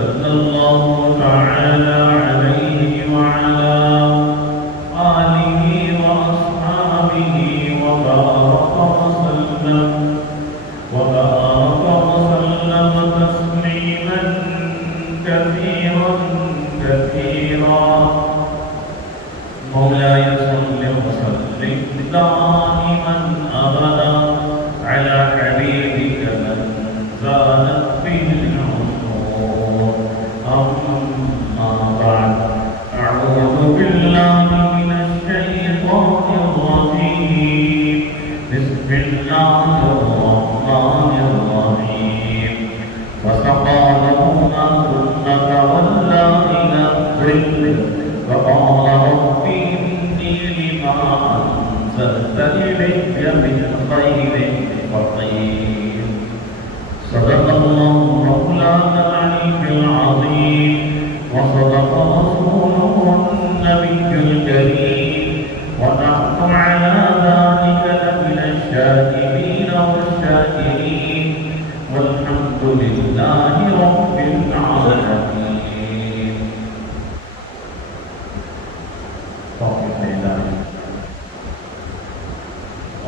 صلی اللہ تعالی علیہ وعلا آلہ وأصحابہ وبارک وسلم تسلیما كثيرا كثيرا مولاي صل وسلم دائما أبدا على حبيبك من زادت به العصور أما بعد أعوذ بالله من الشيطان الرجيم بسم الله الرحمن الرحيم وسقى لهما ثم تولى إلى الظل فقال رب إني لما أنزلت إلي من خير فقير صدق الله مولانا العلي العظيم وصدق رسوله النبي الكريم ونحن على ذلك لمن الشاهدين والشاكرين والحمد لله رب العالمين.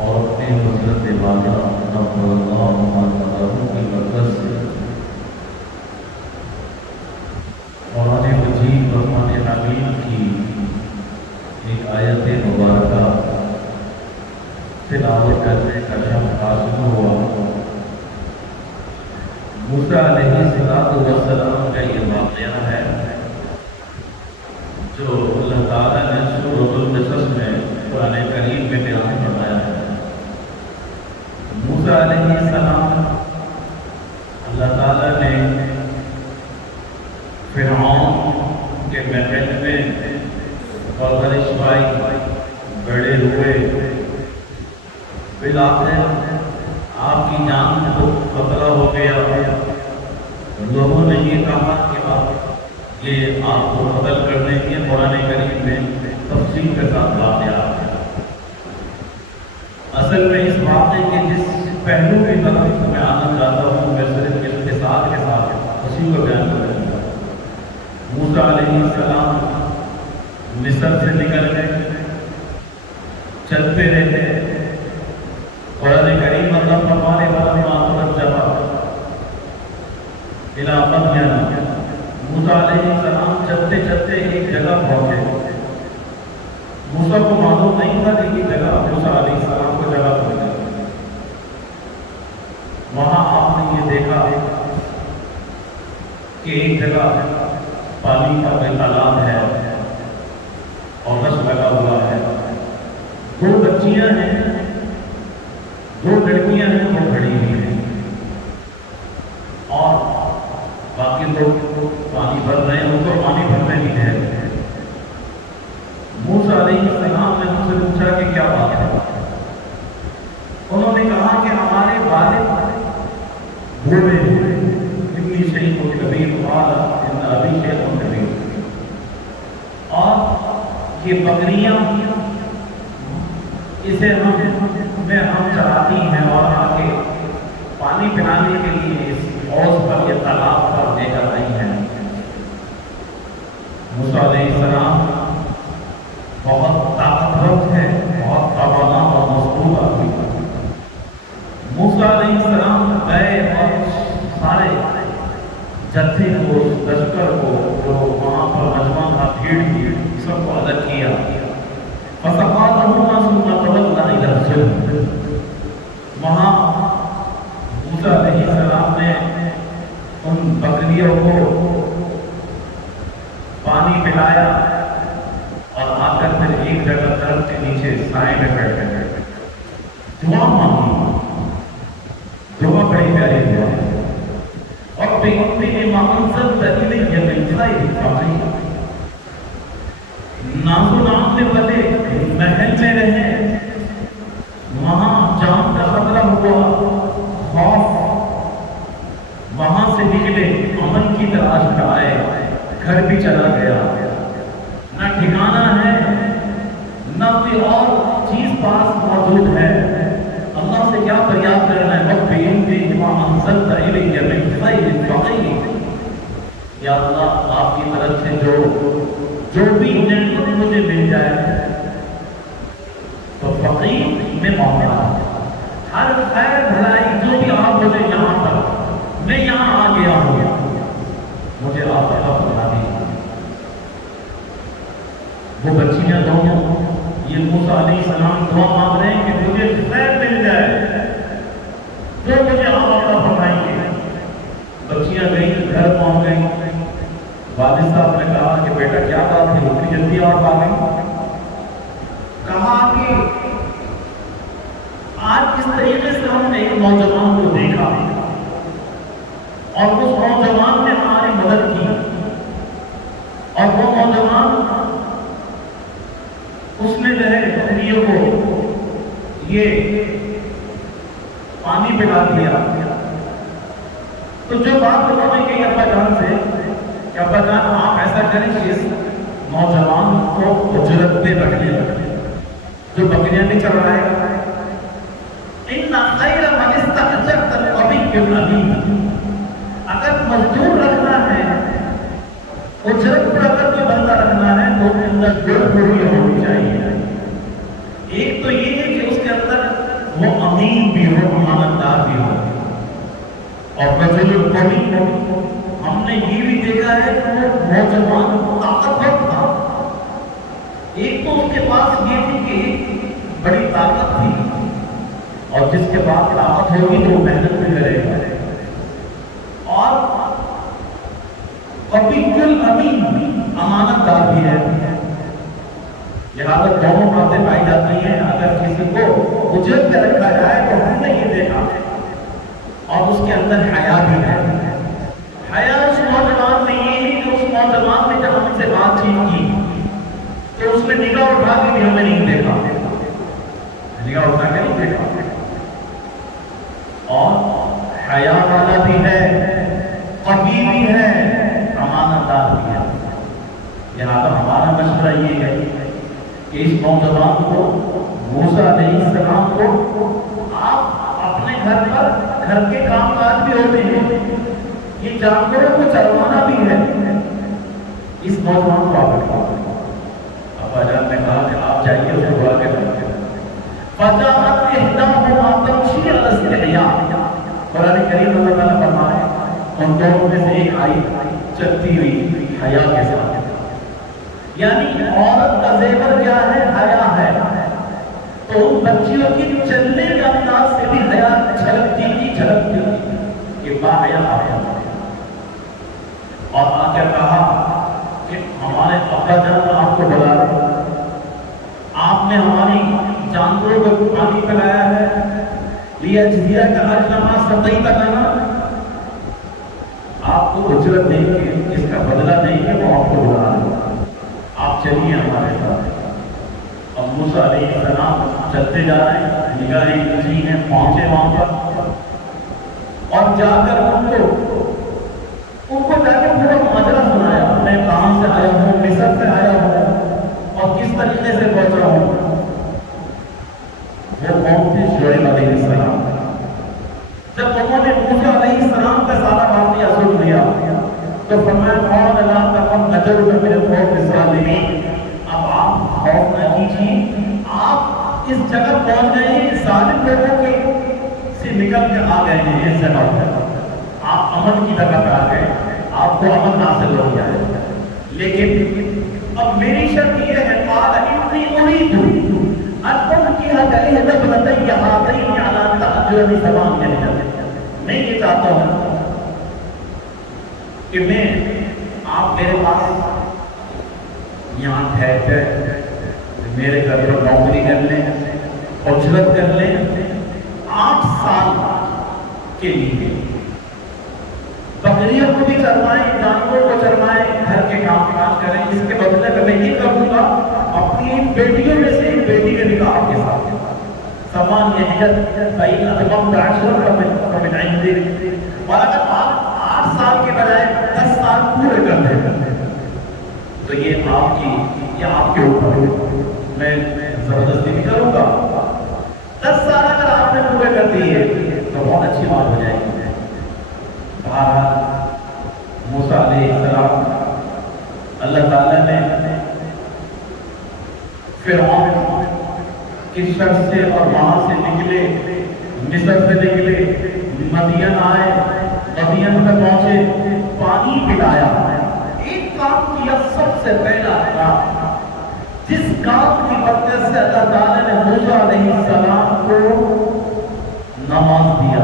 اور اپنے حضرت والا رب اللہ کی برکت سے قرآن مجید قرآن حکیم کی ایک آیت مبارکہ تلاوت کرنے کا شرف حاصل ہوا. موسیٰ علیہ السلام کا یہ واقعہ ہے جو اللہ تعالیٰ نے سورۃ القصص میں قرآن کریم میں بیان فرمایا ہے. موسیٰ علیہ السلام اللہ تعالیٰ نے فرعون کے محل میں پرورش پائی، بڑے ہوئے، بالآخر آپ کی جان کو خطرہ ہو گیا. لوگوں نے یہ کہا کہ یہ آپ کو قتل کرنے کے قرآن کریم میں تفصیل کے ساتھ واقعہ ہے. اصل میں اس واقعے کے جس پہلو کی طرف میں آنا چاہتا ہوں میں صرف اختصار کے ساتھ اسی کو بیان کروں گا. موسیٰ علیہ السلام مصر سے نکل گئے، چلتے رہتے. قرآن کریم اللہ فرمانے والا معاملت جمع الى مدین. موسیٰ علیہ السلام چلتے چلتے ایک جگہ پہنچے. موسیٰ کو معلوم نہیں تھا کہ یہ جگہ موسیٰ علیہ السلام کو جگہ پہنچ گئی. وہاں آپ نے یہ دیکھا کہ ایک جگہ پانی کا کوئی تالاب ہے اور رس لگا ہوا ہے. دو بچیاں ہیں، دو لڑکیاں ہیں، وہ کھڑی ہوئی ہیں اور باقی لوگ پانی بھر رہے ہیں، ان کو پانی بھرنے نہیں دے رہے ہیں. موسیٰ علیہ السلام نے ان سے پوچھا کہ کیا بات ہے. انہوں نے کہا کہ ہمارے والد بوڑھے ہیں، اتنی شیخ کبیر والا ابھی شیخ کبیر، اور یہ بکریاں اسے ہم چراتی ہیں اور آگے پانی پلانے کے لیے اس حوض پر یا تالاب پر لے کر آئی ہیں. موسیٰ علیہ السلام بہت طاقتور ہے، بہت توانا اور مضبوط آدمی. موسیٰ علیہ السلام گئے اور سارے جتھے کو، لشکر کو، جو وہاں پر مجمع تھا، بھیڑ کی، سب کو الگ کیا. فسقى لهما ثم تولى إلى الظل. وہاں موسیٰ علیہ السلام نے ان بکریوں کو پانی پلایا اور آ کر پھر ایک جگہ درخت کے نیچے سائے میں بیٹھ گئے. دعا مانگی، دعا بڑی پیاری دعا ہے. رب إني لما أنزلت إلي من خير فقير. نازو نام والے محل میں رہے، وہاں جان کا خطرہ ہوا، خوف، وہاں سے نکلے، امن کی تلاش میں آئے، گھر بھی چلا گیا، نہ ٹھکانہ ہے نہ کوئی اور چیز پاس موجود ہے. اللہ سے کیا فریاد کرنا ہے؟ رب انی لما انزلت الی من خیر فقیر. یا اللہ آپ کی طرف سے جو بھی نعمت مجھے مل جائے تو فقیر میں معاملہ ہر خیر بھلائی جو بھی آپ مجھے یہاں پر میں یہاں آ گیا ہوں مجھے آپ کا بنا دی۔ وہ بچیاں دونوں یہ موسیٰ علیہ السلام دعا مانگ رہے ہیں کہ مجھے خیر مل جائے جو مجھے آپ عطا فرمائیں گے۔ بچیاں گئیں، گھر پہنچ گئیں، والد صاحب نے کہا کہ بیٹا کیا بات ہے اتنی جلدی آپ آ گئیں؟ کہا کہ آج اس طریقے سے ہم نے ایک نوجوان کو دیکھا اور اس نوجوان نے ہماری مدد کی اور وہ نوجوان اس نے جو ہے بکریوں کو یہ پانی پلا دیا۔ تو جو بات انہوں نے کہی ابا جان سے کہ ابا جان آپ ایسا کریں کہ اس نوجوان کو اجرت پہ رکھ لیں جو بکریاں بھی چرائے گا۔ ان خیر من استاجرت القوی الامین، اگر مزدور رکھنا ہے اجرت پر اگر کوئی بندہ رکھنا ہے تو اس کے اندر دو خوبیاں ہونی چاہیے۔ ایک تو یہ ہے کہ اس کے اندر وہ امین بھی ہو، امانتدار بھی ہو، اور رجل قوی ہم نے یہ بھی دیکھا ہے کہ وہ نوجوان طاقتور تھا۔ ایک تو اس کے پاس یہ تھی کہ بڑی طاقت تھی اور جس کے بعد طاقت ہوگی تو وہ محنت بھی کرے گا، اور قوی الامین امانت دار بھی ہے۔ لہٰذا دونوں باتیں پائی جاتی ہیں۔ اگر کسی کو اجرت پہ رکھا جائے تو ہم نے یہ دیکھا اور اس کے اندر حیا بھی ہے۔ حیا اس نوجوان میں یہ ہے کہ اس نوجوان نے جب ہم سے بات چیت کی تو اس نے نگاہ اٹھا کے بھی ہمیں نہیں دیکھا، نگاہ اٹھا کے نہیں دیکھا، اور حیا والا بھی ہے، قوی بھی ہے، امانت دار بھی ہے۔ لہٰذا ہمارا مشورہ یہ ہے کہ اس نوجوان کو موسیٰ علیہ السلام کو آپ اپنے گھر پر گھر کے کام کاج بھی ہوتے ہیں، یہ جانوروں کو چروانا بھی ہے، اس نوجوان کو آپ رکھا۔ ابا جان نے کہا کہ آپ جائیے اس کو بلا کے رکھیں۔ فَجَاءَتْ إِحْدَاهُمَا تَمْشِي عَلَى اسْتِحْيَاءٍ، قرآن کریم اللہ تعالیٰ فرمائے ان دونوں میں سے ایک آئی چلتی ہوئی حیا کے ساتھ، یعنی عورت کا زیور کیا ہے؟ حیا ہے۔ تو ان بچیوں کی چلنے کے انداز سے بھی حیا جھلکتی کہ با حیا آیا، اور آ کے کہا کہ ہمارے ابا جان آپ کو بلا رہے، آپ نے ہماری جانوروں کو پانی پلایا ہے، لیا جزیہ کا اجنما سطحی تکانا، آپ کو اجرت نہیں ہے، اس کا بدلہ نہیں ہے، وہ آپ کو بلا رہے، آپ چلیے ہمارے ساتھ۔ اب موسیٰ علیہ السلام چلتے جا رہے ہیں، نگاہیں کھینچی ہیں، پہنچے وہاں پر اور جا کر ان کو جا کے پورا ماجرا سنایا، میں کہاں سے آیا ہوں، مصر سے آیا ہوں اور کس طریقے سے پہنچا ہوں۔ وہ قوم تھی شعیب علیہ السلام۔ جب انہوں نے موسیٰ علیہ السلام کا سارا واقعہ سن لیا تو فرمایا قال لا تخف نجوت من القوم الظالمین، اب آپ خوف نہ کیجیے، آپ اس جگہ پہنچ گئے ہیں، ظالم لوگوں کے سے نکل کے آ گئے ہیں، اس جگہ پر آپ امن کی جگہ پہ آ گئے، آپ کو امن حاصل ہو جائے۔ لیکن اب میری شرط یہ ہے، قال انی اريد ان انكح احدى ابنتي هاتين على ان تأجرني ثمانية حجج، میں یہ چاہتا ہوں کہ میں آپ میرے پاس یہاں ٹھہر کر میرے گھر پر نوکری کر لیں، اجرت کر لیں 8 سال کے لیے، بکریوں کو بھی چروائیں، جانوروں کو چروائیں، گھر کے کام کاج کریں، اس کے بدلے میں میں یہ کروں گا اپنی بیٹیوں میں سے ایک بیٹی کے نکاح کے ساتھ سامان یہ حجت فَإِنْ أَتْمَمْتَ عَشْرًا فَمِنْ عِنْدِكَ، اور اگر آپ 8 سال کے بجائے 10 سال پورے کر دیں تو یہ آپ کے اوپر ہے، میں زبردستی بھی کروں گا۔ 10 سال اگر آپ نے پورے کر دیے تو بہت اچھی بات ہو جائے گی۔ بہرحال موسیٰ علیہ السلام اللہ تعالیٰ نے فرعون کی شر سے اور وہاں سے نکلے، مصر سے نکلے، مدین آئے، مدین میں پہنچے، پانی پلایا۔ ایک کام کیا سب سے پہلا کام، جس کام کی برکت سے اللہ تعالیٰ نے موسیٰ علیہ السلام کو نماز دیا،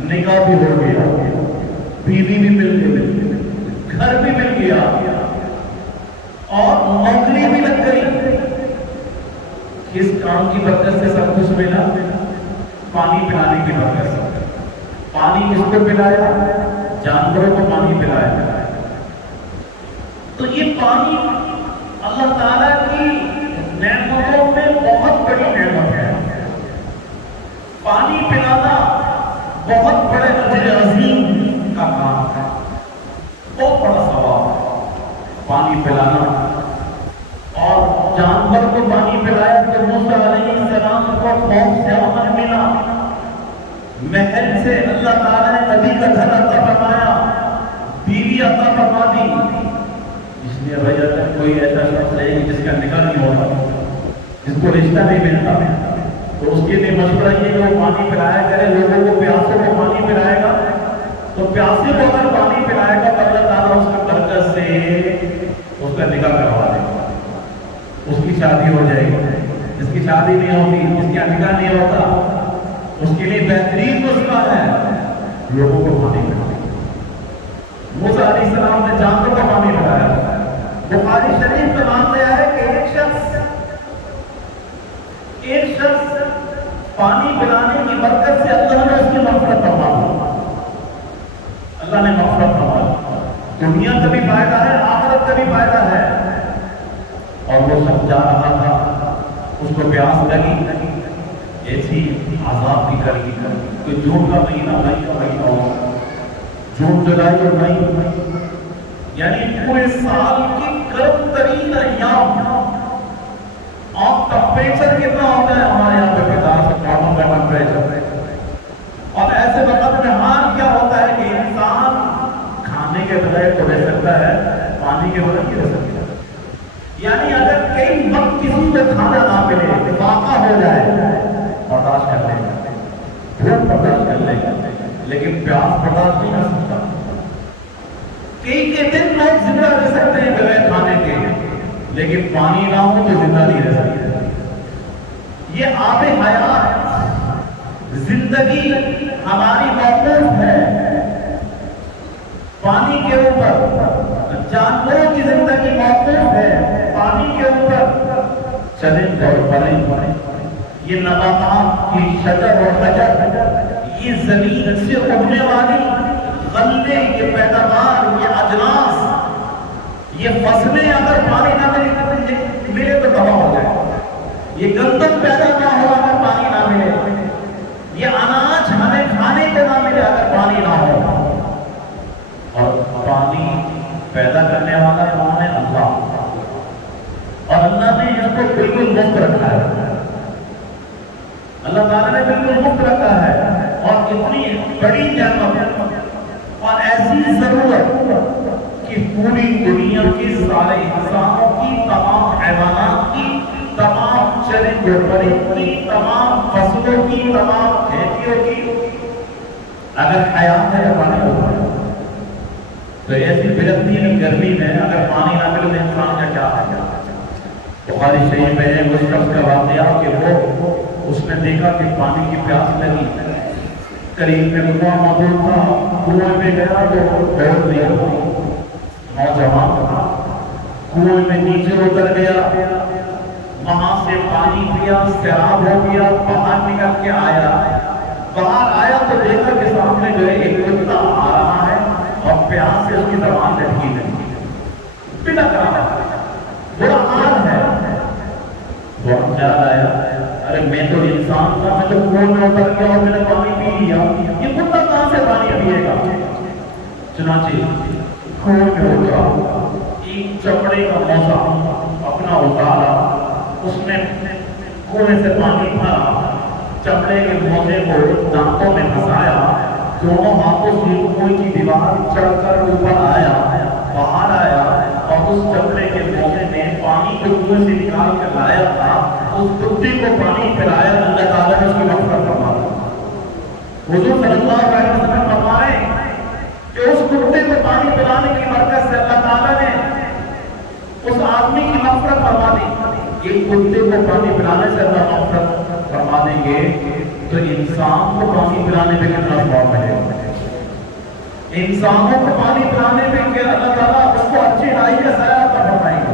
نکاح بھی ہو گیا، بیوی بھی مل گئی، گھر بھی مل گیا اور نوکری بھی لگ گئی۔ کس کام کی برکت سے سب کچھ ملا؟ پانی پلانے کی برکت سے۔ پانی کس کو پلایا؟ جانوروں کو پانی پلایا۔ تو یہ پانی اللہ تعالیٰ کی نعمتوں میں بہت بڑی نعمت ہے۔ پانی پلانا بہت بڑے اجر عظیم کا کام ہے، بہت بڑا ثواب ہے پانی پلانا۔ اور جانور کو پانی پلایا تو موسیٰ علیہ السلام کو خوف سے امن ملا، محل سے اللہ تعالیٰ نے نبی کا گھر عطا فرمایا، بیوی عطا فرما دی۔ اس لیے بھائی اگر کوئی ایسا شخص ہے جس کا نکاح نہیں ہوتا، جس کو رشتہ نہیں ملتا، تو اس کے لیے مشورہ یہ کہ وہ پانی پلایا کرے، لوگوں کو پیاسوں کو پانی پلائے گا تو پیاسے کو اگر پانی پلائے گا تو اللہ تعالیٰ اس کی برکت سے اس کا نکاح کروا دے گا، اس کی شادی ہو جائے گی۔ جس کی شادی نہیں ہوتی، جس کا نکاح نہیں ہوتا، اس کے لیے بہترین مسئلہ ہے لوگوں کو پانی پلانا۔ موسیٰ علیہ السلام نے جانوروں کو پانی پلایا۔ بخاری شریف میں واقع ہے کہ ایک شخص پانی پلانے کی برکت سے اللہ نے اس کی مغفرت فرما دی۔ اللہ نے مغفرت فرما دی۔ دنیا کا بھی فائدہ ہے، آخرت کا بھی فائدہ ہے۔ اور وہ سب جا رہا تھا، اس کو پیاس لگی، ایسی عذاب بھی کر گئی۔ کوئی جون کا مہینہ، مئی کا مہینہ ہو، جون جولائی اور مئی، یعنی پورے سال کی گرم ترین ایام۔ اور ٹمپریچر کتنا ہوتا ہے ہمارے یہاں پہ 50 کا ٹمپریچر، اور ایسے وقت میں حال کیا ہوتا ہے کہ انسان کھانے کے بغیر تو رہ سکتا ہے، پانی کے بغیر نہیں رہ سکتا۔ یعنی اگر کئی وقت کسی کو کھانا نہ ملے، واقع ہو جائے، برداشت کر لے گا، بھوک برداشت کر لے گا، لیکن پیاس برداشت نہیں کر سکتا۔ کئی کے دن لوگ زندہ رہ سکتے ہیں بغیر کھانے کے، لیکن پانی نہ ہو تو زندہ نہیں رہ سکتے۔ یہ آب حیات، زندگی ہماری موقوف ہے پانی کے اوپر، جانوروں کی زندگی موقوف ہے پانی کے اوپر۔ چرند اور پرند، یہ نباتات کی شجر اور حجر، یہ زمین سے اگنے والی غلے، یہ پیداوار، یہ اجناس، یہ فصلیں اگر پانی نہ ملے تو تباہ ہو جائے۔ یہ گندم پیدا نہ ہو اگر پانی نہ ملے، یہ اناج ہمیں کھانے کو نہ ملے اگر پانی نہ ہو۔ اور پانی پیدا کرنے والا کون ہے؟ اللہ۔ اور اللہ نے اس کو بالکل مفت رکھا ہے، اللہ تعالیٰ نے بالکل مفت رکھا ہے۔ اور اتنی بڑی نعمت اور ایسی ضرورت کہ پوری دنیا کے سارے انسانوں کی، تمام حیوانات کی، تمام چرند و پرند کی، تمام فصلوں کی، تمام کھیتیوں کی اگر حیات ہے پانی ہوگا۔ تو ایسی بلکتی گرمی میں اگر پانی نہ ملے تو انسان کا کیا حال ہے؟ بخاری شریف میں اس شخص کا واقعہ کہ وہ اس نے دیکھا کہ پانی کی پیاس لگی، قریب میں کنواں موجود تھا، کنویں میں گیا تو بہت دیا، نوجوان تھا، کنویں میں نیچے اتر گیا، وہاں سے پانی پیا، سیراب ہو گیا، باہر نکل کے آیا۔ باہر آیا تو دیکھا کہ سامنے جو ہے ایک کتا آ رہا ہے اور پیاس سے اس کی زبان لٹکی نہیں، بنا کرا برا حال ہے۔ بہت خیال آیا، ارے میں تو انسان تھا، میں تو کنویں میں اتر گیا اور میں نے پانی پی لیا، یہ کتا کہاں سے پانی پیے گا؟ چنانچہ کنویں میں اترا، ایک چمڑے کا موزہ اپنا اتارا، اس نے کنویں سے پانی بھرا، چمڑے کے موزے کو دانتوں میں پھنسایا، دونوں ہاتھوں سے کنویں کی دیوار چڑھ کر اوپر آیا، باہر آیا اور اس کنویں سے نکال کر لایا تھا، اس کتے کو پانی پلایا، اللہ تعالیٰ نے اس کی مغفرت فرما دی۔ حضور صلی اللہ علیہ وسلم فرمائے کہ اس کتے کو پانی پلانے کی برکت سے اللہ تعالیٰ نے اس آدمی کی مغفرت فرما دی۔ ایک کتے کو پانی پلانے سے اللہ مغفرت فرما دیں گے تو انسان کو پانی پلانے پہ کتنا ثواب ملے گا؟ انسانوں کو پانی پلانے پہ کہ اللہ تعالیٰ اس کو اچھی رائی کا سایہ عطا فرمائے گا۔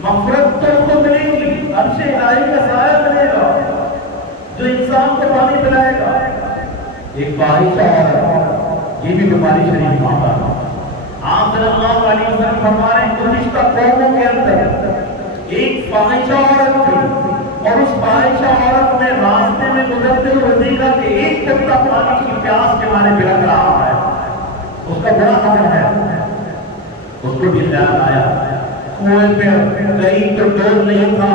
مغفرت تو اس کو ملے گی، اچھی رائی کا سایہ ملے گا جو انسان کو پانی پلائے گا۔ ایک فاحشہ عورت، یہ بھی بخاری شریف میں آتا ہے، آپ صلی اللہ علیہ وسلم فرما رہے ہیں گزشتہ قوموں کے اندر ایک فاحشہ عورت تھی، اور اس فاحشہ عورت نے راستے میں گزرتے ہوئے دیکھا کہ ایک کتا پانی کی پیاس کے مارے بلک رہا ہے، اس کا بڑا حق ہے۔ اس کو بھی خیال آیا، کنویں پہ گئی تو ڈول نہیں تھا،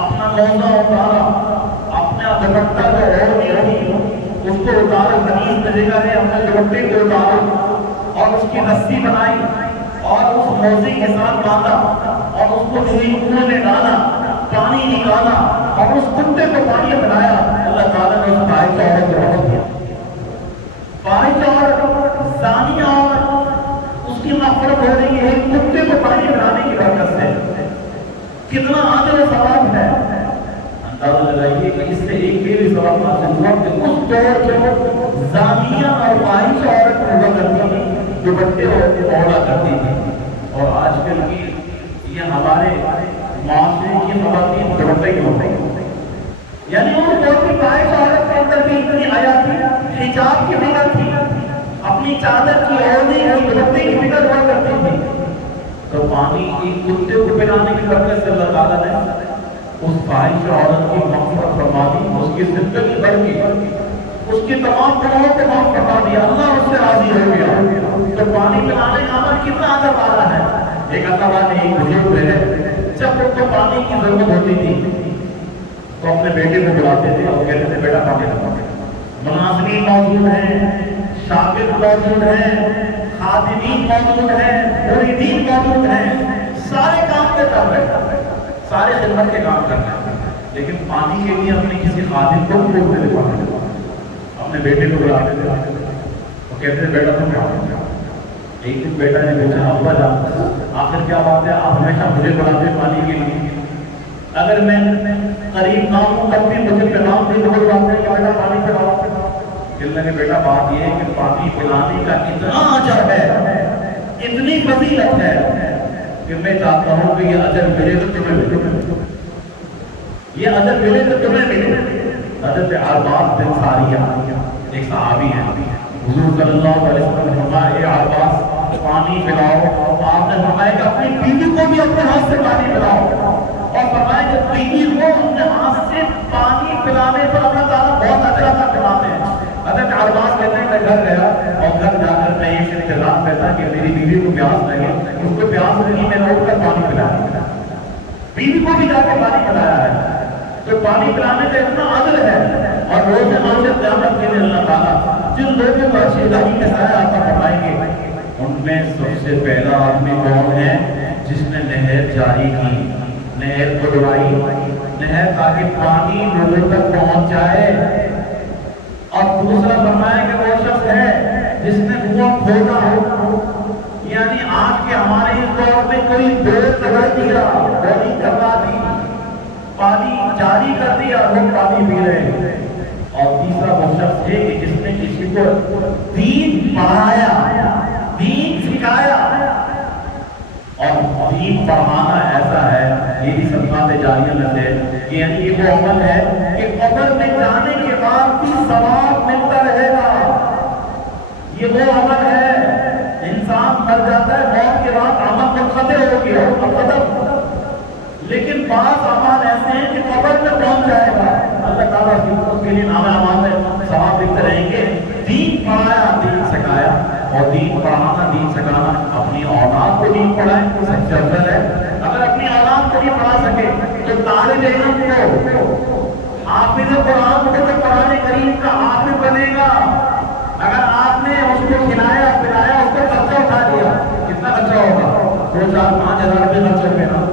اپنا موزہ اتارا، اپنا دوپٹہ جو اوڑھنی تھی اس کو اتارا، حدیث میں دیکھا ہے اپنے دوپٹے کو اتارا اور اس کی رسی بنائی اور اس موزے کے ساتھ باندھا اور اس کو کنویں میں ڈالا، پانی نکالا اور اس کتے کو پانی پلایا۔ اللہ تعالیٰ نے اس فاحشہ عورت کو رحم کیا۔ فاحشہ عورت، زانیہ عورت، اس کی مغفرت ہو رہی ہے کتے کو پانی پلانے کی برکت سے۔ کتنا اجر و ثواب ہے، اندازہ لگائیے کہ اس سے ایک بھی ثواب حاصل ہوا کہ اس دور جو زانیہ اور فاحشہ عورت ہوا کرتی تھی، دوپٹے اوڑھا کرتی تھی، اور آج کل کی یہ ہمارے معاشرے کی خواتین دوپٹے کی ہوتے ہیں۔ یعنی اس دور کی فاحشہ عورت کے اندر بھی اتنی حیا تھی، حجاب کی فکر تھی، اپنی چادر کی اوڑھنے کی دوپٹے کی فکر ہوا کرتی تھی، تو پانی ایک کتے کو پلانے کی برکت سے اللہ تعالیٰ نے اس فاحشہ عورت کی مغفرت فرما دی، اس کی زندگی بھر کی اس کی تمام گناہوں کو معاف فرما دیا، اللہ اس سے راضی ہو گیا۔ تو پانی پلانے کا عمل کتنا اجر والا ہے۔ ایک اللہ والے ایک بزرگ ہے، جب ان کو پانی کی ضرورت ہوتی تھی تو اپنے بیٹے کو بلاتے تھے اور کہتے تھے بیٹا پانی لگا۔ مناسبین موجود ہیں، شاگرد موجود ہیں، خادمین موجود ہیں، مریدین موجود ہیں، سارے کام پہ کر رہے ہیں، سارے خدمت کے کام کر رہے ہیں، لیکن پانی کے لیے اپنے کسی خادم کو بولتے تھے، اپنے بیٹے کو بلاتے تھے اور کہتے تھے بیٹا تم کیا۔ ایک دن بیٹا نے پوچھا ابا جان آخر کیا بات ہے، آپ ہمیشہ مجھے بلاتے پانی کے لیے، اگر میں قریب نہ ہوں تب بھی مجھے پیغام دے بہت بات ہے کہ بیٹا پانی پلاؤ۔ کہنے لگے بیٹا بات یہ ہے کہ پانی پلانے کا اتنا اجر ہے، اتنی فضیلت ہے کہ میں چاہتا ہوں کہ یہ اجر ملے تو تمہیں ملے، یہ اجر ملے تو تمہیں ملے۔ حضرت عباس بن ساریہ ایک صحابی ہیں، حضور صلی اللہ علیہ وسلم نے فرمایا اے عباس پانی پلاؤ، آپ نے فرمایا کہ اپنی بیوی کو بھی اپنے ہاتھ سے پانی پلاؤ، اور فرمایا کہ بیوی کو اپنے ہاتھ سے پانی پلانے پر اللہ تعالیٰ بہت اجر عطا فرماتے ہیں۔ حضرت عباس کہتے ہیں میں گھر گیا اور گھر جا کر میں اس انتظار میں تھا کہ میری بیوی کو پیاس لگے، اس کو پیاس لگی میں نے اٹھ کر پانی پلایا، بیوی کو بھی جا کے پانی پلایا ہے۔ تو پانی پلانے کا اتنا اجر ہے، اور روز معاشر قیامت کے لیے اللہ تعالیٰ جن لوگوں کو اچھی راہی کے سایہ عطا فرمائیں گے ان میں سب سے پہلا آدمی کون ہے جس نے نہر جاری کی، نہر کھدوائی، نہر تاکہ پانی لوگوں تک پہنچ جائے، اور دوسرا فرمایا کہ وہ شخص ہے جس نے کنواں کھودا ہو، یعنی آج کے ہمارے اس دور میں کوئی بور لگا دیا، بورنگ کروا دی، پانی جاری کر دیا، لوگ پانی پی رہے ہیں، اور تیسرا وہ شخص ہے کہ جس نے کسی کو دین پڑھایا، دین سکھایا، اور دین پڑھانا ایسا ہے، یہ بھی صدقات جاریہ میں سے کہ یعنی یہ وہ عمل ہے کہ قبر میں جانے کے بعد بھی ثواب ملتا رہے گا۔ یہ وہ عمل ہے، انسان مر جاتا ہے، موت کے بعد عمل منقطع ہو گیا، ختم، لیکن بعض اعمال ایسے ہیں کہ قبر میں پہنچ جائے گا، اللہ تعالیٰ اس کے لیے نام اعمال میں ثواب لکھتے رہیں گے۔ دین پڑھایا، دین سکھایا، اور دین پڑھانا، دین سکھانا، اپنی اولاد کو دین پڑھائیں، سچا افضل ہے۔ اگر اپنی اولاد کو نہیں پڑھا سکے تو طالب علم کو، حافظ قرآن کو تو قرآن کریم کا حافظ بنے گا۔ اگر آپ نے اس کو کھلایا پلایا، اس کو خرچہ اٹھا دیا، کتنا خرچہ ہوگا؟ 2 4 5 ہزار روپے خرچ ہوگے نا،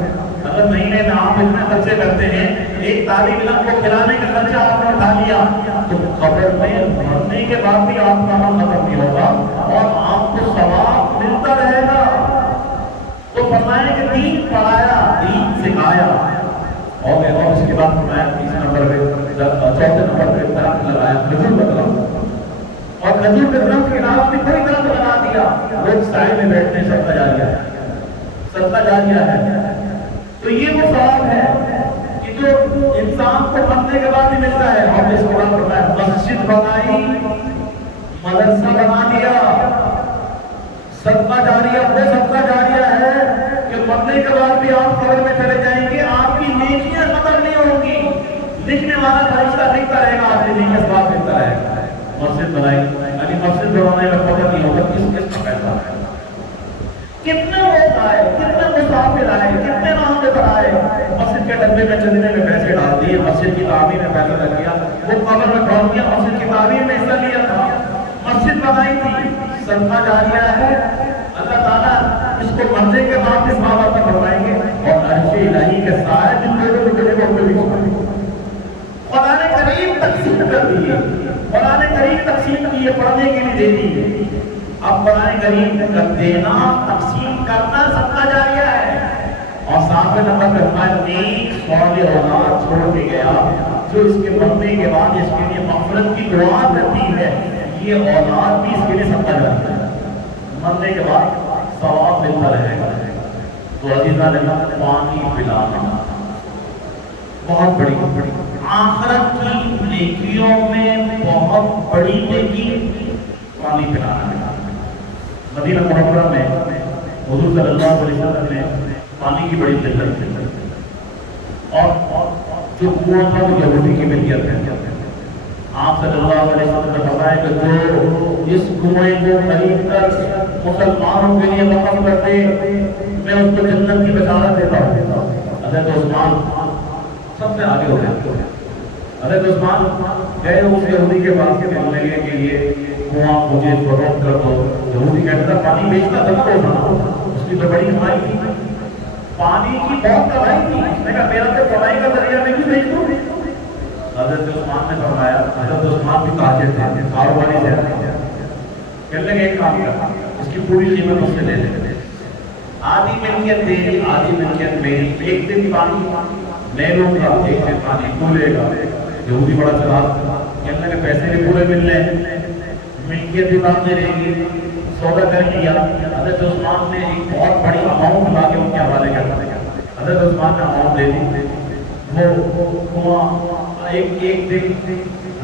خرچے کرتے ہیں، ایک طالب علم کو کھلانے کا خرچہ آپ نے اٹھا لیا، تو قبر میں مرنے کے بعد بھی آپ کا عمل ختم نہیں ہوگا اور آپ کو ثواب ملتا رہے گا۔ تو فرمایا کہ دین پڑھایا، دین سکھایا، اور اس کے بعد فرمایا تیسرے نمبر پہ، چوتھے نمبر پہ درخت لگایا، کھجور کا درخت، اور کھجور کے درخت کے علاوہ بھی کوئی درخت لگا دیا، لوگ سائے میں بیٹھنے، صدقہ جاریہ ہے، صدقہ جاریہ ہے۔ تو یہ وہ ثواب ہے کہ جو انسان کو مرنے کے بعد بھی ملتا ہے۔ اور اس کے بعد فرمایا مسجد بنائی، مدرسہ بنا دیا، صدقہ جاریہ وہ صدقہ جاریہ ہے کہ مرنے کے بعد بھی آپ قبر میں چلے جائیں گے، آپ کی نیکیاں ختم نہیں ہوں گی، لکھنے والا فرشتہ لکھتا رہے گا، آپ کی نیکیاں ثواب لکھتا رہے گا۔ مسجد بنائی، یعنی مسجد بنانے کا پتہ نہیں ہوگا کس کا پیسہ ہے، کتنے لوگ آئے، کتنے مسافر آئے، کتنے راہگیر آئے، مسجد کے ڈبے میں چلنے میں پیسے ڈال دیے، مسجد کی تعمیر میں پیسہ لگ گیا، وہ قبر میں ڈال دیا، مسجد کی تعمیر میں حصہ لیا تھا، مسجد بنائی تھی، صدقہ جاریہ ہے۔ اللہ تعالیٰ اس کو مرنے کے بعد اس بات پر فرمائیں گے، اور عرش الہی کے سائے جن لوگوں کے لیے وہ بھی قرآن کریم تقسیم کر دیے، قرآن کریم تقسیم کیے، پڑھنے کے لیے دے دیے۔ اب قرآن کریم کا دینا، تقسیم کرنا صدقہ جاریہ ہے۔ اور ساتویں نمبر پہ ہمارا نیک صالح اولاد چھوڑ کے گیا، جو اس کے مرنے کے بعد اس کے لیے مغفرت کی دعا کرتی ہے، یہ اولاد بھی اس کے لیے صدقہ جاریہ ہے، مرنے کے بعد ثواب ملتا رہے گا۔ تو عزیزان اللہ، پانی پلانا بہت بڑی آخرت کی نیکیوں میں بہت بڑی نیکی پانی پلانا ہے۔ مدینہ منورہ میں حضور صلی اللہ علیہ وسلم نے پانی کی بڑی قلت تھی، اور جو کنواں تھا وہ یہودی کی ملکیت ہے۔ آپ صلی اللہ علیہ وسلم نے فرمایا کہ جو اس کنویں کو خرید کر مسلمانوں کے لیے وقف کر دے، میں اس کو جنت کی بشارت دیتا ہوں۔ حضرت عثمان سب سے آگے ہو گئے، حضرت عثمان گئے اس یہودی کے پاس کے ملنے کے لیے، کنواں مجھے فروخت کر دو۔ یہودی کہتا تھا پانی بیچتا تھا نا روزانہ، اس کی تو بڑی کمائی تھی، پانی کی بہت کمائی تھی، اس نے کہا میرا تو کمائی کا ذریعہ میں کیوں بیچ دوں؟ حضرت عثمان نے فرمایا، حضرت عثمان بھی تاجر تھے، کاروباری تھے، کہنے لگے ایک کام کر، اس کی پوری قیمت اس سے لے لے، آدھی ملکیت تیری، آدھی ملکیت میری، ایک دن پانی میں لوں گا، ایک دن پانی تو لے گا۔ یہودی بڑا چلاک تھا، کہنے لگے پیسے بھی پورے مل لیں، ملکیت بھی باقی رہے گی، سودا کر لیا۔ حضرت عثمان نے ایک بہت بڑی اماؤنٹ لا کے ان کے حوالے کر دیا، حضرت عثمان نے اماؤنٹ دے دی، وہ کنواں ایک دن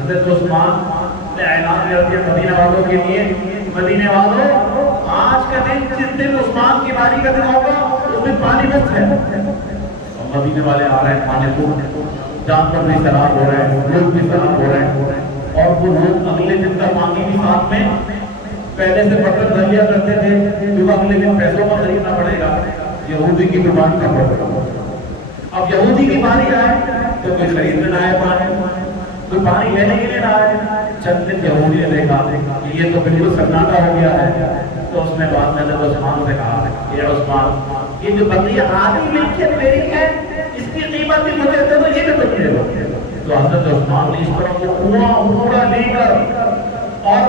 حضرت عثمان نے اعلان کر دیا مدینہ والوں کے لیے، مدینہ والوں آج کا دن جس دن عثمان کی باری کا دن ہوگا اس دن پانی مفت ہے۔ مدینے والے آ رہے ہیں پانی کو، جانور بھی سیراب ہو رہے ہیں، لوگ بھی سیراب ہو رہے ہیں، اور وہ لوگ اگلے دن کا پانی بھی ساتھ میں پہلے سے بٹر ذریعہ کرتے تھے، کیونکہ اگلے دن پیسوں کا خریدنا پڑے گا، یہودی کی زبان کا پڑے گا۔ اب یہودی کی باری آئے تو کوئی خریدنے نہ آئے پانی، کوئی پانی لینے کے لیے نہ آئے۔ چند دن یہودی نے دیکھا کہ یہ تو بالکل سناٹا ہو گیا ہے، تو اس نے بعد میں حضرت عثمان سے کہا کہ عثمان یہ جو بکری آدھی ملکیت میری ہے، اس کی قیمت بھی مجھے دے دو، یہ بھی تم دے دو۔ تو حضرت عثمان نے اس طرح کو کنواں پورا لے کر اور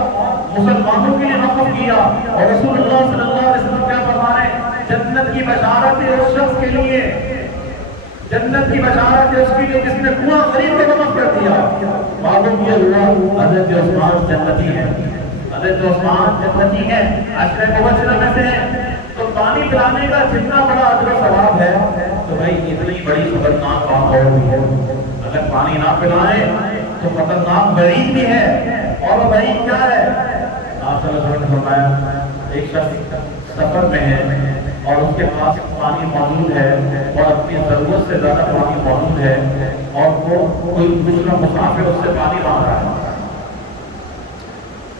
مسلمانوں کے لیے وقف کیا، اور رسول اللہ صلی اللہ علیہ وسلم کیا فرما رہے ہیں، جنت کی بشارت ہے اس شخص کے لیے، جنت کی بشارت ہے اس کے لیے جس نے کنواں خرید کر وقف کر دیا۔ معلوم یہ ہوا حضرت عثمان جنتی ہے، حضرت عثمان جنتی ہے، عشرہ مبشرہ میں سے ہے۔ تو پانی پلانے کا جتنا بڑا اجر و ثواب ہے، تو بھائی اتنی بڑی خطرناک بات اور بھی ہے، اگر پانی نہ پلائیں تو خطرناک وعید بھی ہے، اور وہ وعید کیا ہے؟ آپ صلی اللہ علیہ وسلم نے فرمایا ایک شخص سفر میں ہے اور اس کے پاس پانی موجود ہے اور اپنی ضرورت سے زیادہ پانی موجود ہے، اور وہ کوئی دوسرا مسافر اس سے پانی مانگ رہا ہے،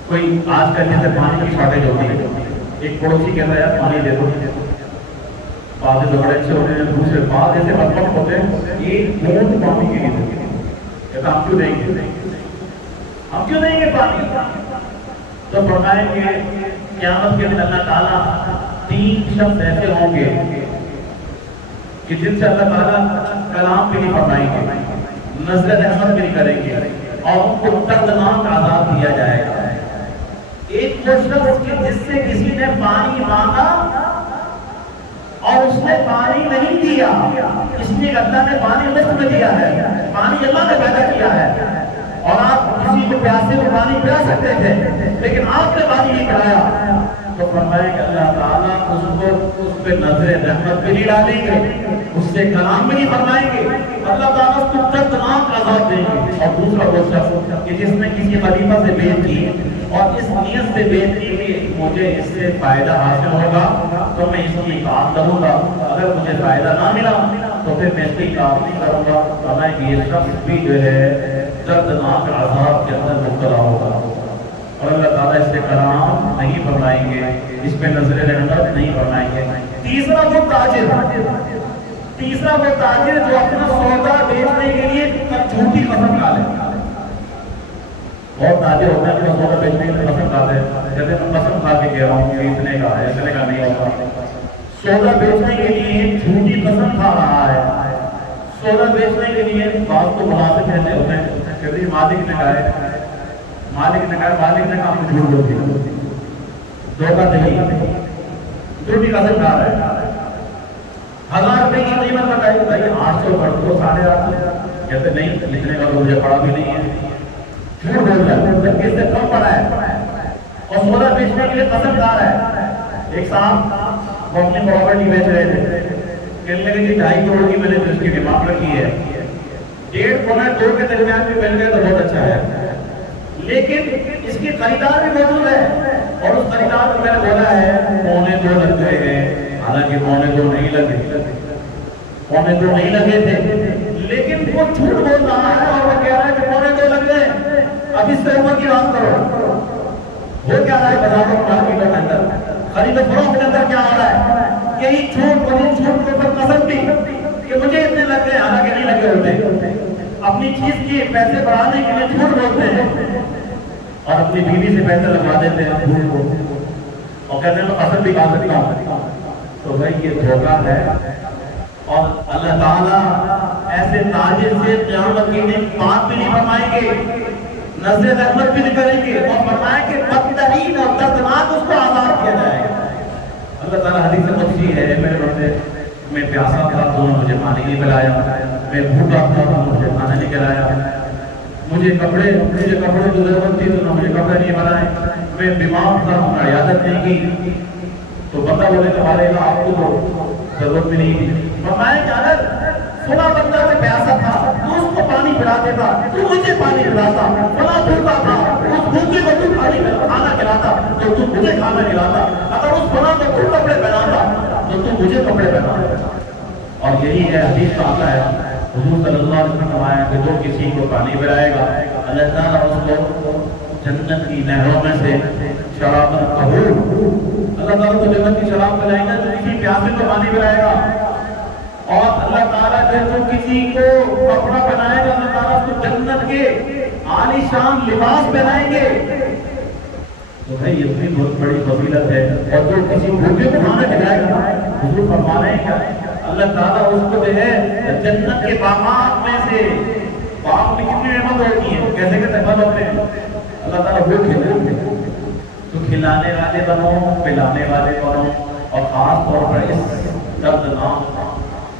کوئی آج کل جیسے پانی کی شارٹیج ہوتی ہے، ایک پڑوسی کہتا ہے یار پانی دے دو، بعض لوگ بڑے اچھے ہوتے ہیں، دوسرے بعض ایسے بدبخت ہوتے ہیں ایک بوند پانی کے لیے دیتے ہیں، کہتا ہم کیوں دیں گے، ہم کیوں دیں گے پانی؟ تو فرمائیں کہ قیامت کے دن اللہ تعالیٰ 3 شخص ایسے ہوں گے کہ جن سے اللہ تعالیٰ کلام بھی نہیں فرمائیں گے، نظر رحمت بھی نہیں کریں گے، اور ان کو دردناک عذاب دیا جائے گا۔ ایک وہ شخص جس سے کسی نے پانی مانگا اور اس نے پانی نہیں دیا، اس لیے اللہ نے پانی مفت میں دیا ہے، پانی اللہ نے پیدا کیا ہے، اور آپ کسی کو پیاسے کو پانی پلا سکتے تھے لیکن آپ نے پانی نہیں پلایا، تو فرمایا کہ اللہ تعالیٰ اس پہ نظر رحمت بھی نہیں ڈالیں گے، اس سے کلام بھی نہیں فرمائیں گے، اللہ تعالیٰ اس کو دردناک عذاب دیں گے۔ اور دوسرا وہ شخص کہ جس نے کسی خلیفہ سے بیعت کی اور اس نیت سے بیعت کی کہ مجھے اس سے فائدہ حاصل ہوگا تو میں اس کی اطاعت کروں گا، اگر مجھے فائدہ نہ ملا تو پھر میں اس کی اطاعت نہیں کروں گا، فرمایا کہ یہ شخص بھی جو ہے دردناک عذاب کے اندر مبتلا ہوگا، اور اللہ تعالیٰ اس سے کلام نہیں فرمائیں گے، اس پہ نظر رحمت نہیں فرمائیں گے۔ تیسرا وہ تاجر جو اپنا سودا بیچنے کے لیے جھوٹی قسم کھا لے۔ بہت تاجر ہوتے ہیں اپنا سودا بیچنے کے لیے قسم کھاتے ہیں، کہتے ہیں میں قسم کھا کے کہہ رہا ہوں کہ اتنے کا ہے، اتنے کا نہیں ہوگا۔ سودا بیچنے کے لیے جھوٹی قسم کھا رہا ہے، سودا بیچنے کے لیے بعض کو منافق کہتے ہوتے ہیں، کہتے ہیں مالک نے کہا ہے، مالک نے کہا ہم جھوٹ بولتے ہیں، دھوکہ دہی، جھوٹی قسم کھا رہا ہے۔ 1000 روپے کی قیمت بتائی، بھائی 800 کر دو، 850، کہتے نہیں لکھنے کا تو مجھے پڑا بھی نہیں ہے، جھوٹ بول رہا ہے، جبکہ اس سے کم پڑا ہے، اور سودا بیچنے کے لیے قسم کھا رہا ہے۔ ایک صاحب وہ اپنی پراپرٹی بیچ رہے تھے، کہنے لگے جی 2.5 کروڑ کی میں نے اس کی ڈیمانڈ رکھی ہے، 1.5 پونے 2 کے درمیان بھی مل گئے تو بہت اچھا ہے، لیکن اس کی خریدار بھی موجود ہے، اور اس خریدار کو میں نے بولا ہے 1.25 لگ گئے ہیں، حالانکہ 1.25 نہیں لگے، 1.25 نہیں لگے تھے، لیکن وہ جھوٹ بول رہا ہے اور وہ کہہ رہا ہے کہ 1.25 لگ گئے۔ اب اس سے عمر کی بات کرو، وہ کیا رہا ہے بازاروں مارکیٹوں کے اندر، خرید و فروخت کے اندر کیا ہو رہا ہے، یہی جھوٹ کے اوپر قسم بھی کہ مجھے اتنے لگ گئے، حالانکہ نہیں لگے ہوتے، اپنی چیز کے پیسے بڑھانے کے لیے جھوٹ بولتے ہیں، اور اپنی بیوی سے پیسے لگوا دیتے ہیں جھوٹ کو، اور کہتے ہیں میں قسم بھی کھا سکتا ہوں۔ تو بھائی یہ دھوکہ ہے، اور اللہ تعالیٰ ایسے تاجر سے قیامت کے دن بات بھی نہیں فرمائیں گے، نظر رحمت بھی نہیں کریں گے، اور فرمائیں کہ بدترین اور دردناک اس کو عذاب کیا جائے گا۔ اللہ تعالیٰ حدیث قدسی ہے، میرے بندے میں پیاسا تھا تو مجھے پانی نہیں پلایا، میں بھوکا تھا تو مجھے کھانا نہیں کھلایا، مجھے کپڑے کی ضرورت تھی تو مجھے کپڑے نہیں بنائے، میں بیمار تھا تو میں عیادت نہیں کی، تو بندہ بولے تمہارے آپ کو تو ضرورت بھی نہیں تھی، فرمایا کہ اگر فلاں بندہ میں پیاسا تھا تو اس کو پانی پلا دیتا، تو مجھے پانی پلاتا، فلاں بھوکا تھا اس بھوکے کو تو کھانا کھلاتا تو تو مجھے کھانا کھلاتا، اگر اس فلاں کو تو کپڑے پہناتا تو تو مجھے کپڑے پہناتا۔ اور یہی ہے حدیث کا آتا ہے، حضور صلی اللہ علیہ وسلم فرمایا کہ جو کسی کو پانی پلائے گا اللہ تعالیٰ اس کو جنت کی نہروں میں سے شراب طہور، اللہ تعالیٰ کو جنت کی شراب پلائے گا، جو کسی پیاسے کو پانی پلائے گا، اور اللہ تعالیٰ جو کسی کو کپڑا پہنائے گا اللہ تعالیٰ اس کو جنت کے عالی شان لباس پہنائیں گے۔ تو بھائی یہ بھی بہت بڑی فضیلت ہے، اور جو کسی بھوکے کو کھانا کھلائے گا حضور فرما رہے ہیں کہ اللہ تعالیٰ اس کو جو ہے جنت کے باغات میں سے، باغ میں کتنی نعمت ہوتی ہیں، کیسے کیسے پھل ہوتے ہیں، اللہ تعالیٰ وہ کھلائیں گے، تو کھلانے والے بنو، پلانے والے بنو، اور خاص طور پر اس دردناک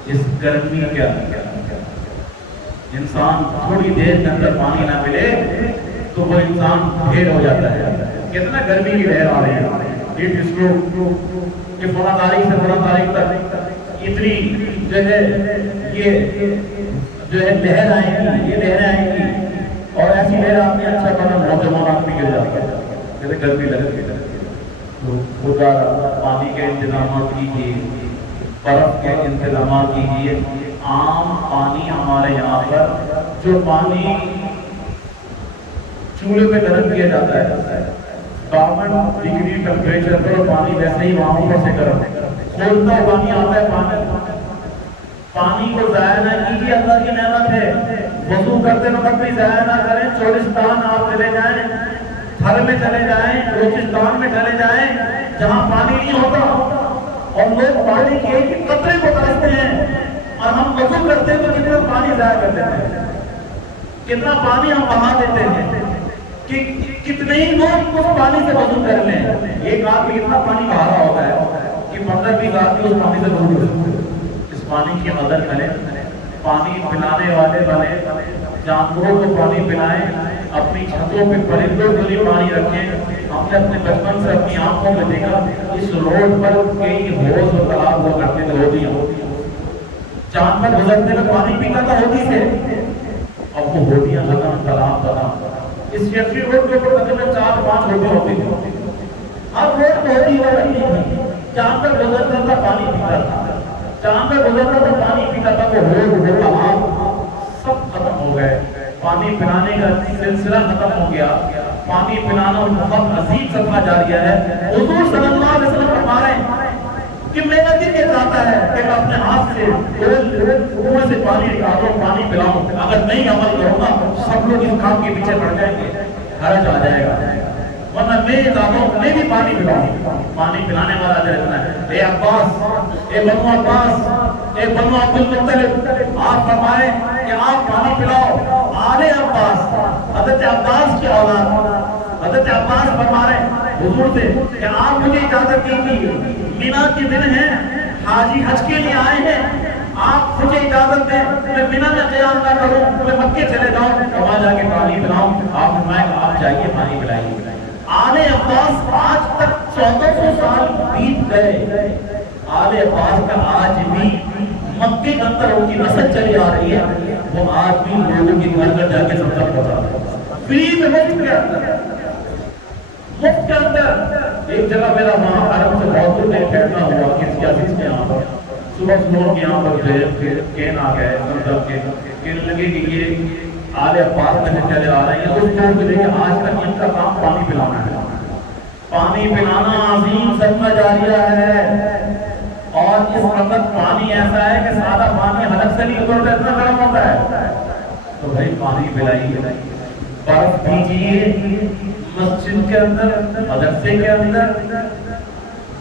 اس گرمی کے اندر انسان تھوڑی دیر کے اندر پانی نہ ملے تو وہ انسان ڈھیر ہو جاتا ہے۔ کتنا گرمی کی لہر آ رہی ہے، ہیٹ اسٹروک کہ فلاں تاریخ سے فلاں تاریخ تک اتنی جو ہے یہ جو ہے لہر آئے گی، یہ لہریں آئیں گی، اور ایسی لہر آتی ہے اچھا بنا نوجوان آدمی گر جاتا ہے، جیسے گرمی لگ رہی ہے۔ تو خدا پانی کے انتظامات کیجیے، برف کے انتظامات کیجیے، عام پانی ہمارے یہاں پر جو پانی چولہے پہ گرم کیا جاتا ہے 52 ڈگری ٹمپریچر پر، پانی ویسے ہی وہاں اوپر سے گرم ہے، کھولتا پانی آتا ہے، پانی کو ضائع نہ کیجیے، اللہ کی نعمت ہے، وضو کرتے وقت بھی ضائع نہ کریں۔ چولستان آپ چلے جائیں، تھر میں چلے جائیں، بلوچستان میں چلے جائیں جہاں پانی نہیں ہوتا، اور لوگ پانی کے ایک قطرے کو ترستے ہیں، اور ہم وضو کرتے ہیں تو کتنا پانی ضائع کرتے ہیں، کتنا پانی ہم بہا دیتے ہیں کہ کتنے ہی لوگ اس پانی سے وضو کر لیں. ایک آدمی اتنا پانی بہا رہا ہوتا ہے کہ 15-20 آدمی اس پانی سے وضو کر سکتے ہیں. اس پانی کی قدر کریں، پانی پلانے والے بنے، جانوروں کو پانی پلائیں، اپنی چھتوں پہ پرندوں کے لیے پانی رکھیں. ہم نے اپنے بچپن سے اپنی آنکھوں میں دیکھا اس روڈ پر کئی حوض اور تالاب ہوا کرتے تھے، ہودیاں. جانور گزرتے ہوئے پانی پیتا تھا ہودی سے، اب وہ ہودیاں ختم، تالاب ختم. اس فیکٹری روڈ کے اوپر تقریباً 4-5 ہودی ہوتی تھی. اب روڈ پہ ہودی ہوا کرتی تھی، جانور گزرتا تھا پانی پیتا تھا، جانور گزرتا تھا پانی پیتا تھا. وہ روڈ وہ تالاب سب ختم ہو گئے. پانی پلانے کا سلسلہ ختم ہو گیا. پانی پلانا بہت عظیم صدقہ جاریہ ہے. حضور صلی اللہ علیہ وسلم فرما رہے ہیں کہ میرا دل یہ چاہتا ہے کہ میں اپنے ہاتھ سے کنویں سے پانی نکالوں، پانی پلاؤں. اگر نہیں عمل کروں گا سب لوگ اس کام کے پیچھے پڑ جائیں گے، حرج آ جائے گا. ورنہ میں چاہتا ہوں میں بھی پانی پلاؤں. پانی پلانے والا اجر اتنا ہے. اے عباس، اے بنو عباس، اے بنو عبد المطلب، آپ فرمائیں کہ آپ پانی پلاؤ. آل عباس، حضرت عباس کی اولاد، حضرت عباس فرما رہے ہیں حضور سے کہ آپ مجھے اجازت دیجیے، مینا کے دن ہیں، حاجی حج کے لیے آئے ہیں، آپ مجھے اجازت دیں میں مینا میں قیام نہ کروں، میں مکے چلے جاؤں اور وہاں جا کے پانی پلاؤں. آپ فرمائیں کہ آپ جائیے پانی پلائیے. آل عباس آج تک 1400 سال بیت گئے. آل عباس کا آج بھی مکے کے اندر ان کی نسل چلی آ رہی ہے. وہ آج بھی لوگوں کی گھر جا کے سب پتا فری میں مفت کے اندر، مفت کے اندر. ایک جگہ میرا وہاں عرب سے بہت دور میں بیٹھنا ہوا کسی عزیز کے یہاں پر. صبح صبح کے یہاں پر پھر کین آ گئے مطلب کے کہنے لگے کہ یہ آل عباس میں سے چلے آ رہے ہیں. اس طور سے لے کے آج تک ان کا کام پانی پلانا ہے. پانی پلانا عظیم صدقہ جاریہ ہے. اور اس وقت پانی ایسا ہے کہ سادہ پانی حلق سے نہیں اترتا، اتنا گرم ہوتا ہے. تو بھائی پانی پلائیے، برف دیجیے. مسجد کے اندر، مدرسے کے اندر،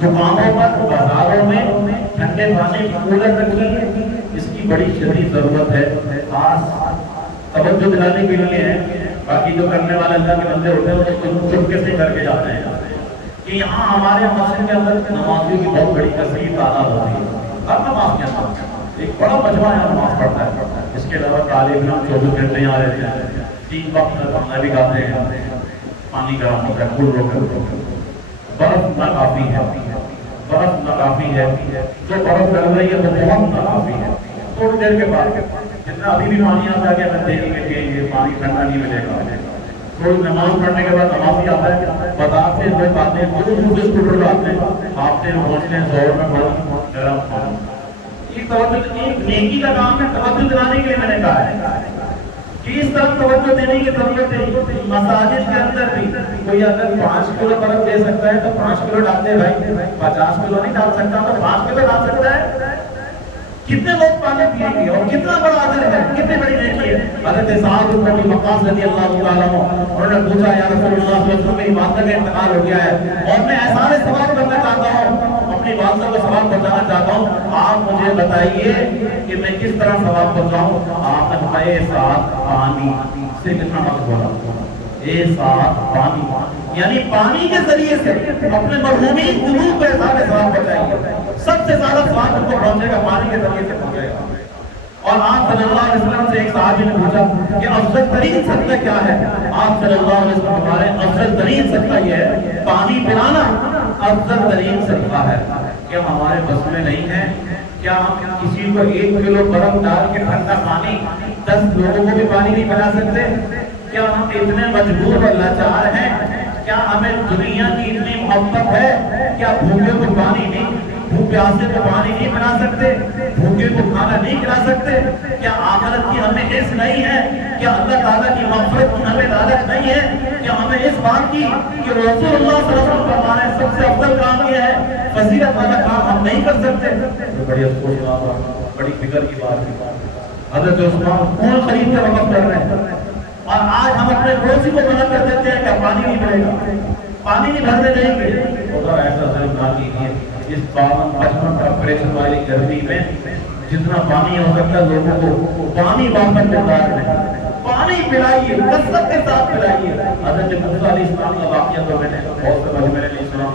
دکانوں پر، بازاروں میں ٹھنڈے پانی کی کولر رکھیے. اس کی بڑی شدید ضرورت ہے. خاص توجہ دلانے کے لیے ہے. باقی جو کرنے والے اللہ کے بندے ہوتے ہیں وہ چپکے سے کر کے جاتے ہیں کہ یہاں ہمارے مسجد کے اندر نمازیوں کی بہت بڑی کثیر تعداد ہوتی ہے. ہر نماز کے اندر ایک بڑا مجمع یہاں نماز پڑھتا ہے. اس کے علاوہ طالب علم 24 گھنٹے یہاں رہتے ہیں. 3 وقت کھانا بھی کھاتے ہیں. پانی گرم ہوتا ہے، کھل روک. برف ناکافی ہے، برف ناکافی ہے. جو برف ڈل رہی ہے وہ بہت ناکافی ہے. تھوڑی دیر کے بعد جتنا ابھی بھی پانی آتا ہے کہ دیکھیں گے کہ یہ پانی ٹھنڈا نہیں ملے گا. روز نماز پڑھنے کے بعد نمازی آتا ہے، بازار سے لوگ آتے ہیں، دور سے اسکوٹر آتے ہیں، آتے ہیں پہنچتے ہیں زور میں بہت گرم پانی. یہ توجہ ایک نیکی کا کام ہے. توجہ دلانے کے لیے میں نے کہا ہے کہ اس طرف توجہ دینے کی ضرورت ہے. مساجد کے اندر بھی کوئی اگر 5 کلو برف دے سکتا ہے تو 5 کلو ڈال دے بھائی. 50 کلو نہیں ڈال سکتا تو 5 کلو ڈال سکتا ہے. کتنے لوگ پانی پیئیں گے اور کتنا بڑا اجر ہے، کتنی بڑی نیکی ہے. حضرت سعد بن ابی وقاص رضی اللہ تعالیٰ عنہ انہوں نے پوچھا یا رسول اللہ صلی اللہ علیہ وسلم میری والدہ کا انتقال ہو گیا ہے اور میں احسان ثواب کرنا چاہتا ہوں، اپنی والدہ کو ثواب پہنچانا چاہتا ہوں، آپ مجھے بتائیے کہ میں کس طرح ثواب پہنچاؤں. آپ نے فرمایا اے سعد پانی سے کتنا وقت بولا، اے سعد پانی، یعنی پانی کے ذریعے سے اپنے مرحومین قلوب کو احسان ثواب پہنچائیے. سب سے زیادہ ثواب ان کو پہنچے گا پانی کے ذریعے سے پہنچے گا. اور آپ صلی اللہ علیہ وسلم سے ایک صحابی نے پوچھا کہ افضل ترین صدقہ کیا ہے. آپ صلی اللہ علیہ وسلم ہمارے افضل ترین صدقہ یہ ہے پانی پلانا. افضل ترین صدقہ ہے. کیا ہمارے بس میں نہیں ہے؟ کیا ہم کسی کو 1 کلو برف ڈال کے ٹھنڈا پانی 10 لوگوں کو بھی پانی نہیں پلا سکتے؟ کیا ہم اتنے مجبور اور لاچار ہیں؟ کیا ہمیں دنیا کی اتنی محبت ہے؟ کیا بھوکے کو پانی نہیں، پیاسے کو پانی نہیں پلا سکتے، بھوکے کو کھانا نہیں کھلا سکتے؟ کیا آخرت کی ہمیں حس نہیں ہے؟ کیا اللہ تعالیٰ کی مغفرت کی ہمیں لالچ نہیں ہے؟ کیا ہمیں اس بات کی کہ رسول اللہ صلی اللہ علیہ وسلم فرمانے سب سے افضل کام یہ ہے، فضیلت والا کام ہم نہیں کر سکتے؟ بڑی افسوس کی بات، بڑی فکر کی بات ہے. حضرت عثمان خون خرید کے وقت کر رہے ہیں اور آج ہم اپنے پڑوسی کو منع کر دیتے ہیں کہ پانی نہیں ملے گا، پانی نہیں بھرنے دیں گے. خدا ایسا ظلم نہ کیجیے. اس 52-55 ٹمپریچر والی گرمی میں جتنا پانی ہو سکتا ہے لوگوں کو پانی واپس مقدار میں پانی پلائیے، کثرت کے ساتھ پلائیے۔ حضرت موسیٰ علیہ السلام کا واقعہ تو میں نے بہت سے بڑے میرے لیے سنا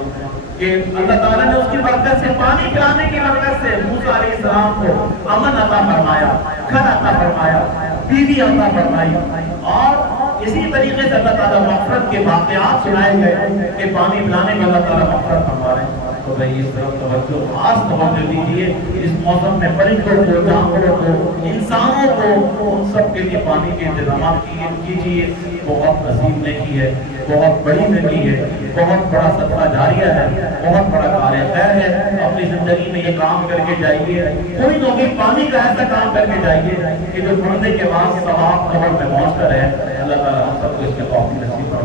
کہ اللہ تعالیٰ نے اس کی برکت سے، پانی پلانے کی برکت سے موسیٰ علیہ السلام کو امن عطا فرمایا، گھر عطا فرمایا، بیوی عطا فرمائی، اور اسی طریقے سے اللہ تعالیٰ مغفرت کے واقعات سنائے گئے کہ پانی پلانے میں اللہ تعالیٰ مغفرت فرما رہے ہیں۔ تو بھائی اس طرح توجہ، خاص توجہ دیجیے اس موسم میں پرندوں کو، جانوروں کو، انسانوں کو، ان سب کے لیے پانی کے انتظامات کیجیے۔ بہت عظیم نیکی ہے، بہت بڑی نیکی ہے، بہت بڑا صدقہ جاریہ ہے، بہت بڑا کار خیر ہے۔ اپنی زندگی میں یہ کام کر کے جائیے، کوئی نہ کوئی پانی کا ایسا کام کر کے جائیے کہ جو پڑھنے کے بعد ثواب قبر میں پہنچ کر ہے۔ اللہ تعالیٰ ہم سب کو اس کے توفیق نصیب فرمائے۔